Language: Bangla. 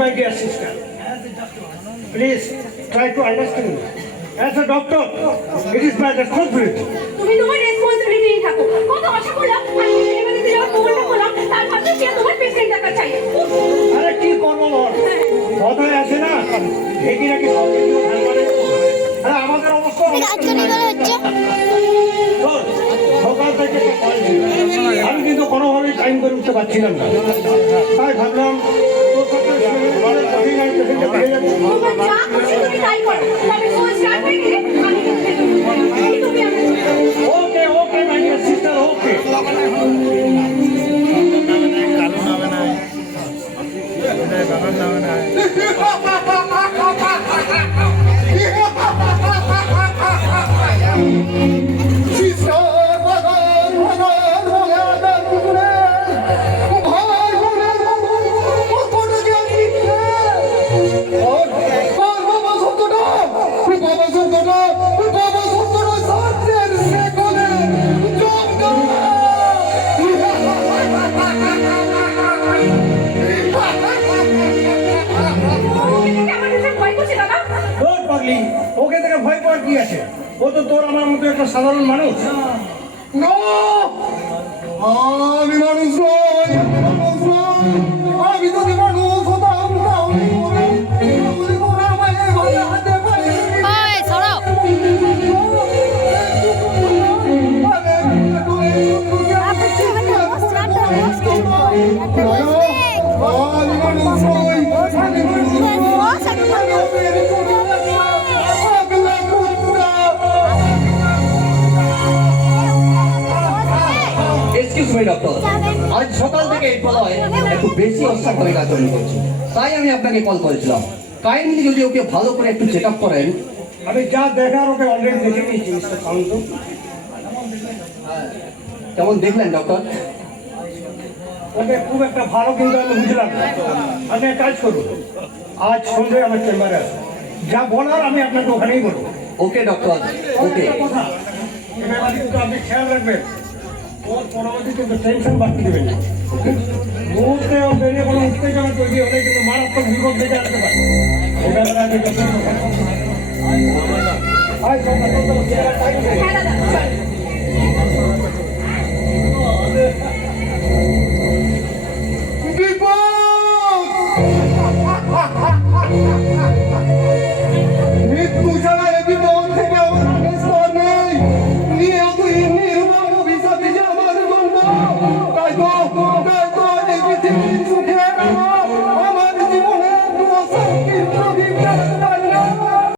my dear sister. Please try to understand me. As a doctor, it is my responsibility. তুমি তোমার রেসপন্সিবিলিটি নিয়ে থাকো। কত আশা করলাম আমি ডেলিভারি দিলে আমার মোবাইলটা করলাম তারপর থেকে তোমার পেশেন্ট টাকা চাই। আরে কি করবো বল? কথায় আছে না, দেখি নাকি সব কিছু ভালো করে। আরে আমাদের অবস্থা শোন, সকাল থেকে তো কল ছিল। আমি কিন্তু কোনোভাবেই টাইম করে উঠতে পারছিলাম না, তাই ভাবলাম তোর সাথে পেশেন্টটা পেয়ে যাবো। তোমার যা খুশি তুমি তাই করো। তবে ফোন স্টার্ট হয়ে গেলে আমি কিন্তু তুমি আমি ওকে ওকে মাই ডিয়ার সিস্টার, ওকে। ওকে থেকে ভয় পাওয়ার কি আছে? ও তো তোর আমার মতো একটা সাধারণ মানুষ। আমি মানুষ নই, আমি যদি মানুষ হতাম তাহলে ওরা আমায় বাঁচাতে পারে। আমি মানুষ নই, আমি ডক্টর, আজ সকাল থেকে এই প্রলয় একটু বেশি অস্বাভাবিক আচরণ করছে, তাই আমি আপনাকে কল করেছিলাম। কাইন্ডলি যদি ওকে ভালো করে একটু চেক আপ করেন। আমি যা দেখার ওকে অলরেডি দেখে নিয়েছি মিস্টার শান্ত। কেমন দেখলেন ডক্টর? ওকে খুব একটা ভালো কিন্তু আমি বুঝলাম না। আপনি এক কাজ করুন, আজ সন্ধ্যায় আমার চেম্বারে আসুন, যা বলার আমি আপনাকে ওখানেই বলবো। ওকে ডক্টর, ওকে। কথা এবার কিন্তু আপনি খেয়াল রাখবেন, ওর পরবর্তী কিন্তু টেনশন বাড়তে দেবেন না। মুহূর্তে ও বেরিয়ে কোনো উত্তেজনা তৈরি হলে কিন্তু মারাত্মক বিপদ দেখে আসতে পারে। এই ব্যাপারে আমি মৃত্যু ছাড়া এ বিপদ থেকে আমার নিস্তার নেই। নিয়ে তুই নির্মম অভিশাপ যে আমার জন্য, তাই তো